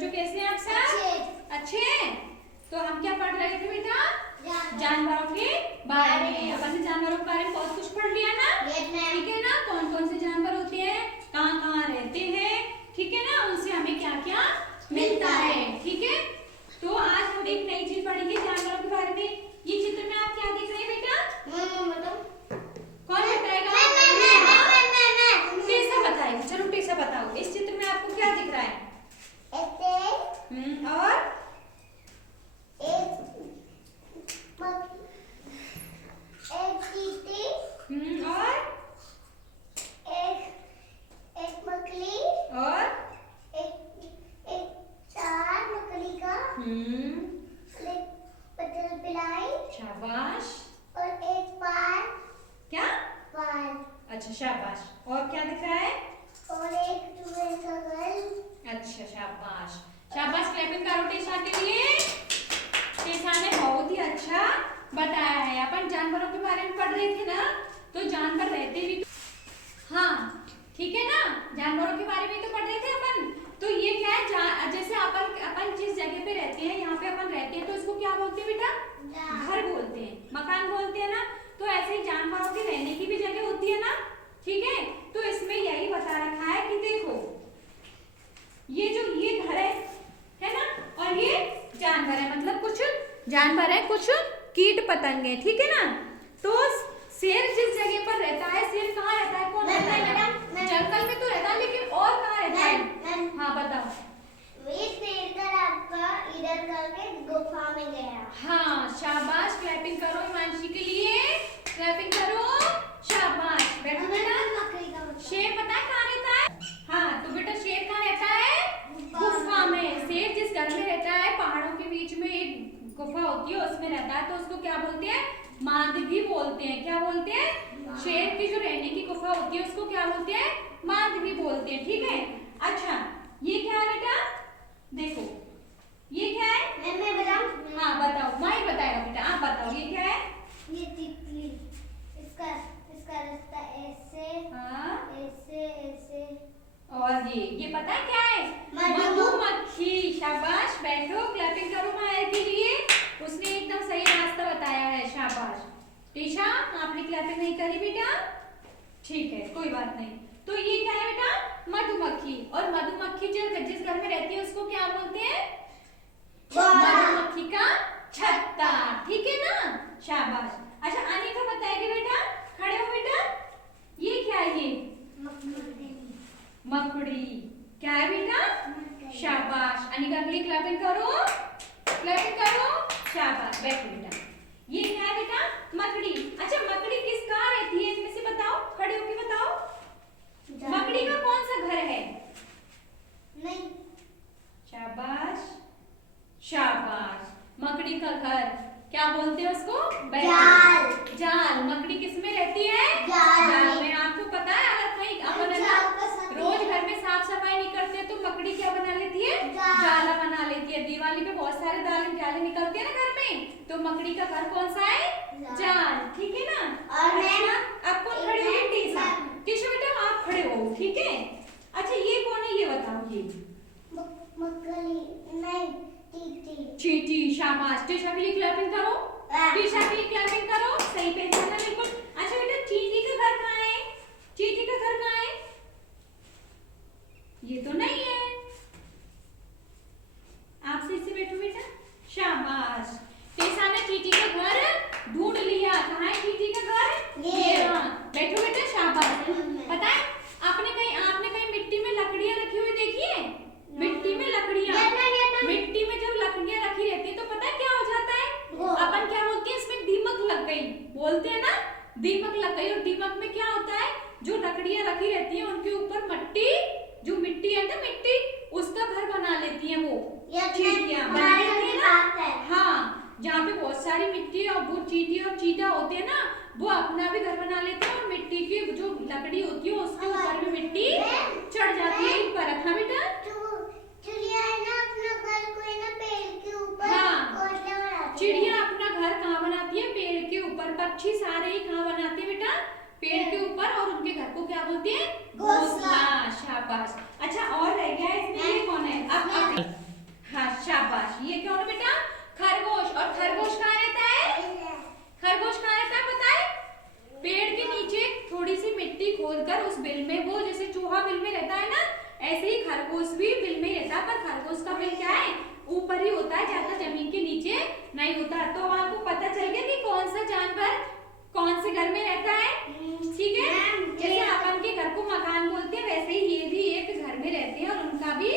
बच्चों कैसे हैं आप सब? अच्छे हैं। तो हम क्या पढ़ रहे थे बेटा? जानवरों के बारे में। अपन ने जानवरों के बारे में बहुत कुछ पढ़ लिया ना? ठीक है ना? कौन कौन से जानवर होते हैं, कहाँ कहाँ रहते हैं, ठीक है ना, उनसे हमें क्या क्या मिलता है। ठीक है, तो आज हम एक नई चीज पढ़ेंगे जानवरों के बारे में। ये चित्र में आप क्या देख रहे हैं बेटा? कौन बताएगा? टेसा बताएगा। चलो टेसा बताओ, इस चित्र में आपको क्या दिख रहा है? और एक चींटी और एक मकड़ी और एक चार मकड़ी का एक पतल पिलाई शाबाश। और एक पार क्या? पार अच्छा शाबाश। और क्या दिख रहा है? और एक चूहे का घर। अच्छा शाबाश। शाबाश, क्लैपिंग करो टेसा के लिए। टेसा ने बहुत ही अच्छा बताया है। अपन जानवरों के बारे में पढ़ रहे थे ना, तो जानवर रहते भी, हाँ ठीक है ना, जानवरों के बारे में तो पढ़ रहे थे अपन। तो ये क्या है, जैसे अपन जिस जगह पे रहते हैं, यहाँ पे अपन रहते हैं, तो इसको क्या बोलते हैं बेटा? घर बोलते हैं, मकान बोलते हैं ना। तो ऐसे ही जानवरों की रहने की भी जगह होती है ना, ठीक है। तो इसमें यही बता रखा है कि देखो ये घर है ना, और ये जानवर है, मतलब कुछ जानवर है, कुछ कीट पतंगे, ठीक है ना। तो शेर जिस जगह पर रहता है, शेर कहाँ रहता है, कौन रहता है? जंगल में तो रहता है, लेकिन और कहाँ रहता है? हाँ बताओ। शेर का रास्ता इधर करके गुफा में गया। हाँ शाबाश, क्लैपिंग करो हिमांशी के लिए, क्लैपिंग करो, शाबाश। बैठो बेटा। शेर पता है कहाँ रहता है? हाँ तो बेटा शेर कहाँ रहता है? गुफा में। शेर जिस घर में रहता है, पहाड़ों के बीच में एक गुफा होती है, उसमें रहता है, तो उसको क्या बोलते हैं? मांदवी बोलते हैं। क्या बोलते हैं? शेर की जो रहने की गुफा होती है उसको क्या बोलते हैं? मांदवी बोलते हैं, ठीक है। अच्छा ये क्या है बेटा? देखो ये क्या है? मैं बताऊं? हाँ बताओ, माही बताएगा बेटा, आप बताओ ये क्या है? ये तितली, इसका रास्ता ऐसे हाँ ऐसे ऐसे। और ये पता है क्या है? मधुमक्खी। शाबाश, बैठो, क्लैपिंग करो माया के लिए, उसने एकदम सही रास्ता बताया है, शाबाश। टीशा आपने क्लैपिंग नहीं करी बेटा, ठीक है कोई बात नहीं। तो ये क्या है बेटा? मधुमक्खी। और मधुमक्खी जो जिस घर में रहती है उसको क्या बोलते हैं? मधुमक्खी का छत्ता, ठीक है ना, शाबाश। अच्छा अनिका बताएगी बेटा, खड़े हो बेटा, ये क्या है? ये मकड़ी। क्या है बेटा? शाबाश। अनिका के लिए क्लैपिंग करो, क्लैपिंग करो, शाबाश। बैठो बेटा। ये क्या है बेटा? मकड़ी। अच्छा मकड़ी किस कहाँ रहती है, इनमें से बताओ, खड़े होके बताओ, मकड़ी का कौन सा घर है? नहीं। शाबाश शाबाश। मकड़ी का घर क्या बोलते हैं उसको? जाल। जाल। मकड़ी किस में रहती है? जाल में। आपको पता है अगर कहीं अपन रोज घर में साफ सफाई नहीं करते तो मकड़ी क्या बना लेती है? जाला बना लेती है। दिवाली पे बहुत सारे जाले निकलते हैं ना घर में, तो मकड़ी का घर कौन सा है? जाल, ठीक है ना। और अच्छा आप कौन खड़े हो? टीशा। टीशा बेटा आप खड़े हो, ठीक है। अच्छा ये कौन है, ये बताओ। ये मकड़ी नहीं, चींटी। चींटी। शाबाश। टीशा के लिए क्लैपिंग करो, टीशा के लिए क्लैपिंग करो, सही पहचाना बिल्कुल। अच्छा बेटा चींटी का घर कहाँ है? चींटी का घर कहाँ है? ये तो नहीं है। आप सही से बैठो बेटा, शाबाश। टीशा ने चींटी का घर ढूंढ लिया। कहाँ है चींटी का घर? ये रहा। बैठो बेटा, शाबाश। पता है आपने कहीं मिट्टी में लकड़ियां रखी हुई देखी है? मिट्टी में लकड़ियां, मिट्टी में जब लकड़ियां रखी रहती है तो पता है क्या हो जाता है? अपन क्या बोलते हैं? इसमें दीमक लग गई, बोलते हैं ना, दीमक लग गई। और दीमक में क्या होता है? जो लकड़ियां रखी रहती हैं उनके ऊपर मट्टी, जो मिट्टी है ना, मिट्टी उसका घर बना लेती हैं वो चींटियां। हाँ, जहाँ पे बहुत सारी मिट्टी और वो चींटी और चीटा होते हैं ना, वो अपना भी घर बना लेते हैं, और मिट्टी की जो लकड़ी होती है उसके ऊपर भी मिट्टी चढ़ जाती है। एक पर रखा बेटा, चिड़िया है ना अपना घर को है ना पेड़ के ऊपर। हाँ, चिड़िया अपना घर कहाँ बनाती है? पेड़ के ऊपर। पक्षी सारे ही कहाँ बनाते हैं बेटा? पेड़ के ऊपर। और उनके घर को क्या बोलते हैं? घोंसला। शाबाश। अच्छा और रह गया इसमें, ये कौन है? अब मिट्टी खोदकर उस बिल में, वो जैसे चूहा बिल में रहता है ना, ऐसे ही खरगोश भी बिल में ही रहता है, पर खरगोश का बिल क्या है, ऊपर ही होता है, ज्यादा जमीन के नीचे नहीं होता। तो आपको पता चल गया कि कौन सा जानवर कौन से घर में रहता है, ठीक है। जैसे अपन के घर को मकान बोलते हैं, वैसे ही ये भी एक घर में रहते हैं और उनका भी